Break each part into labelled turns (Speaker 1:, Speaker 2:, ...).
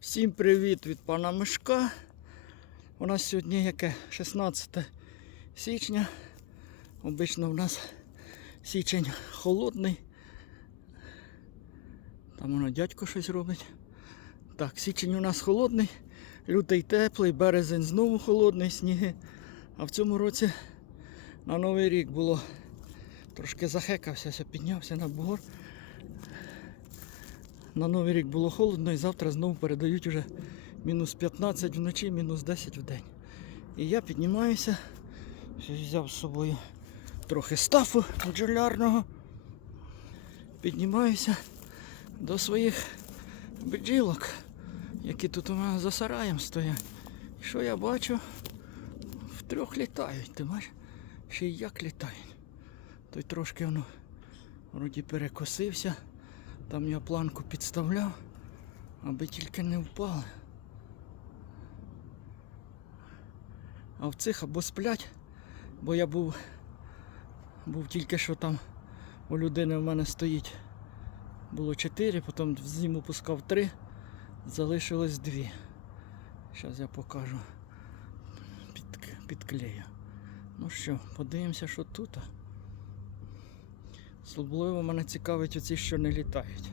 Speaker 1: Всім привіт від пана Мишка. У нас сьогодні яке 16 січня. Обично в нас січень холодний. Там воно дядько щось робить. Так, січень у нас холодний, лютий теплий, березень знову холодний, сніги. А в цьому році на Новий рік було трошки захекався, піднявся на бугор. На Новий рік було холодно і завтра знову передають уже мінус 15 вночі, мінус 10 в день. І я піднімаюся, взяв з собою трохи стафу бджолярного. Піднімаюся до своїх бджілок, які тут у мене за сараєм стоять. Що я бачу? Втрьох літають, ти бачиш? Ще й як літають. Той трошки воно вроді перекосився. Там я планку підставляв, аби тільки не впали. А в цих або сплять, бо я був, був тільки що там у людини в мене стоїть. Було чотири, потім в зиму пускав три, залишилось дві. Зараз я покажу. Під, підклею. Ну що, подивимося, що тут. Особливо мене цікавить оці, що не літають.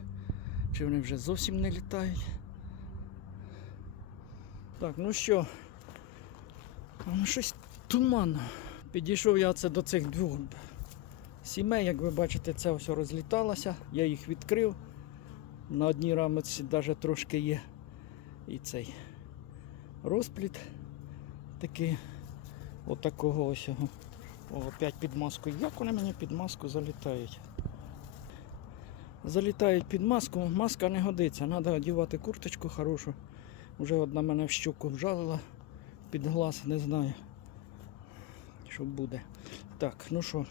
Speaker 1: Чи вони вже зовсім не літають? Так, ну що, ну щось туманно. Підійшов я це до цих двох сімей, як ви бачите, це все розліталося. Я їх відкрив. На одній рамці навіть трошки є і цей розпліт такий отакого ось. Опять під маску. Як вони мені під маску залітають? Залітають під маску, маска не годиться. Треба одягати курточку хорошу. Вже одна мене в щуку вжалила під глаз, не знаю. Що буде. Так, ну що.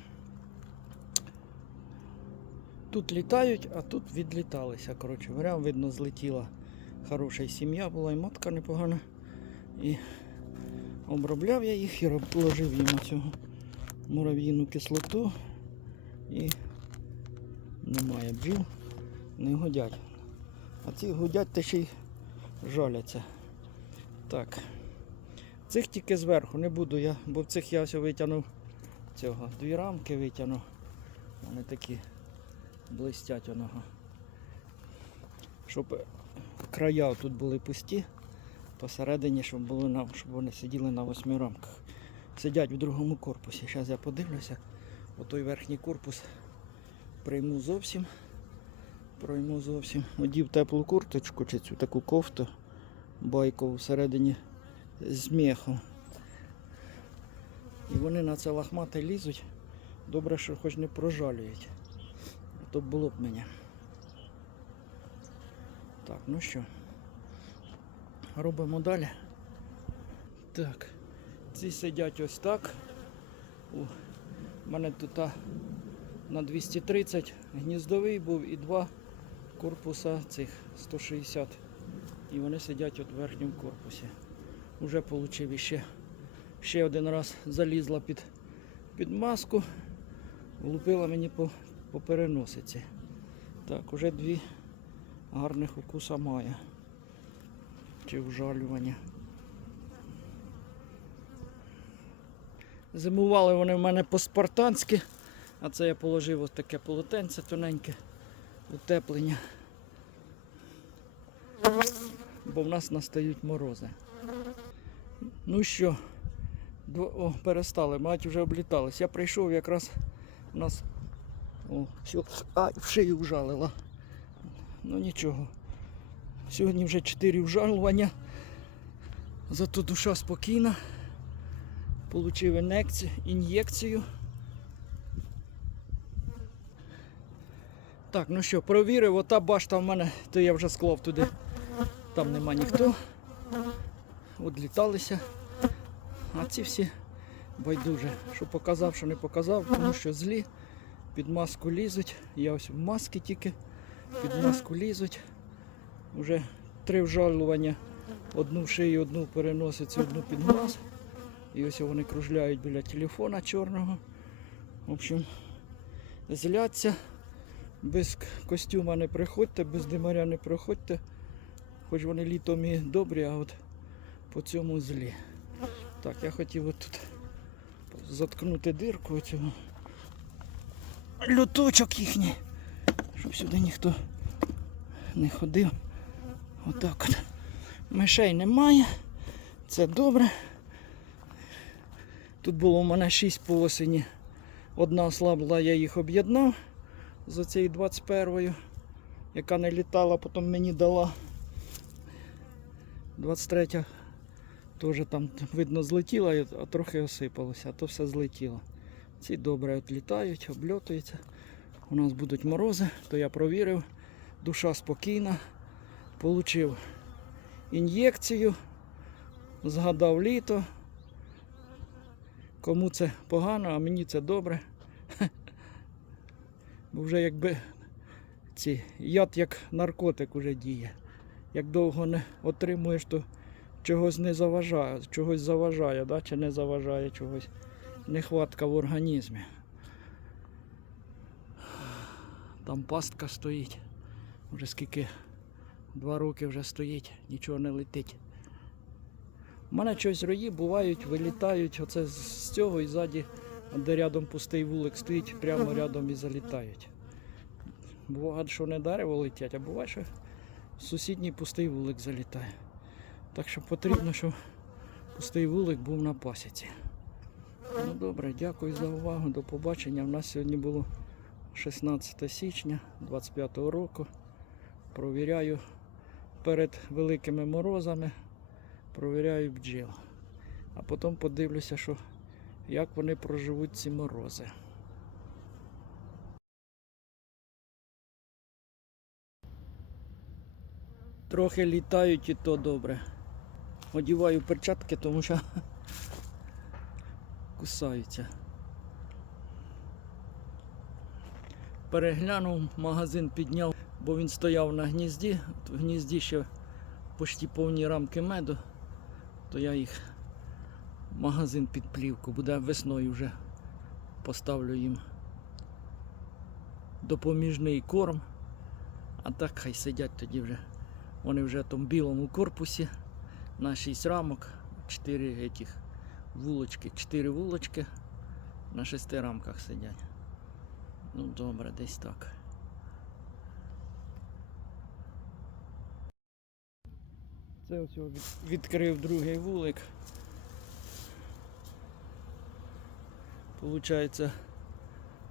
Speaker 1: Тут літають, а тут відліталися. Коротше говоря, видно, злетіла хороша сім'я була, і матка непогана. І обробляв я їх і ложив їм цього мурав'їну кислоту і немає бджіл, не гудять. А ці гудять та ще й жаляться. Так. Цих тільки зверху не буду я, бо в цих я ось витягнув цього. Дві рамки витягнув. Вони такі блистять оного. Щоб края тут були пусті, посередині, щоб були на, щоб вони сиділи на восьми рамках сидять в другому корпусі. Зараз я подивлюся. Отой верхній корпус прийму зовсім. Пройму зовсім. Одів теплу курточку чи цю таку кофту байкову всередині з мехом. І вони на це лахмате лізуть. Добре, що хоч не прожалюють. А то було б мені. Так, ну що. Робимо далі. Так. Ці сидять ось так. У мене тут на 230 гніздовий був і два корпуса цих 160. І вони сидять от в верхньому корпусі. Уже отримав іще, ще один раз залізла під, під маску, влупила мені по, по переносиці. Так, уже дві гарних укуса має. Чи вжалювання. Зимували вони в мене по-спартанськи, а це я положив ось таке полотенце тоненьке, утеплення. Бо в нас настають морози. Ну що, о, перестали, мать вже облітались. Я прийшов якраз у нас о, все, ай, в шию вжалила. Ну нічого. Сьогодні вже 4 вжалування. Зато душа спокійна. Получив ін'єкцію. Так, ну що, провірив, ота башта в мене, то я вже склав туди. Там нема ніхто. Одліталися. А ці всі байдуже. Що показав, що не показав, тому що злі під маску лізуть. Я ось в маски тільки під маску лізуть. Уже три вжалування. Одну в шию, одну в переносиці, одну під нос. І ось вони кружляють біля телефона чорного. В общем, зляться. Без костюма не приходьте, без димаря не приходьте. Хоч вони літом і добрі, а от по цьому злі. Так, я хотів от тут заткнути дирку цього люточок їхній, щоб сюди ніхто не ходив. Отак от. Мишей немає. Це добре. Тут було у мене 6 по осені. Одна ослабла, я їх об'єднав з оцією 21-ю, яка не літала, потім мені дала. 23 теж там видно злетіла, а трохи осипалося, а то все злетіло. Ці добре от літають, обльотуються. У нас будуть морози, то я провірив. Душа спокійна. Получив ін'єкцію, згадав літо. Кому це погано, а мені це добре. Бо вже якби ці яд як наркотик уже діє. Як довго не отримуєш, то чогось не заважає, чогось заважає, да? чи не заважає чогось. Нехватка в організмі. Там пастка стоїть. Вже скільки два роки вже стоїть, нічого не летить. У мене щось рої бувають, вилітають оце з цього і ззаді, де рядом пустий вулик стоїть, прямо рядом і залітають. Буває, що не дерево летять, а буває, що сусідній пустий вулик залітає. Так що потрібно, щоб пустий вулик був на пасіці. Ну добре, дякую за увагу. До побачення. У нас сьогодні було 16 січня 25 року. Провіряю перед великими морозами, провіряю бджіл. А потім подивлюся, що, як вони проживуть ці морози. Трохи літають і то добре. Одіваю перчатки, тому що кусаються. Переглянув, магазин підняв, бо він стояв на гнізді. В гнізді ще почти повні рамки меду, то я їх магазин під плівку. Буде весною вже поставлю їм допоміжний корм. А так хай сидять тоді вже. Вони вже в тому білому корпусі на 6 рамок, 4 этих вулочки, 4 вулочки на 6 рамках сидять. Ну добре, десь так. Це ось від- відкрив другий вулик. Получається,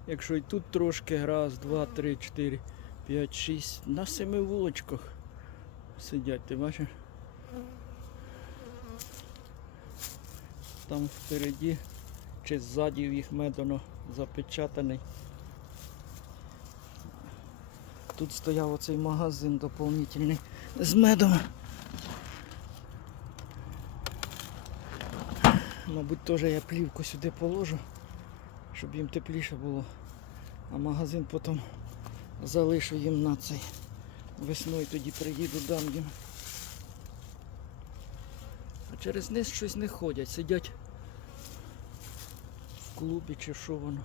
Speaker 1: якщо і тут трошки, раз, два, три, чотири, п'ять, шість, на семи вулочках сидять, ти бачиш? Там впереді чи ззаді їх медоно запечатаний. Тут стояв оцей магазин доповнительний з медом. Мабуть, теж я плівку сюди положу, щоб їм тепліше було. А магазин потім залишу їм на цей. Весною тоді приїду, дам їм. А через низ щось не ходять, сидять в клубі чи що воно.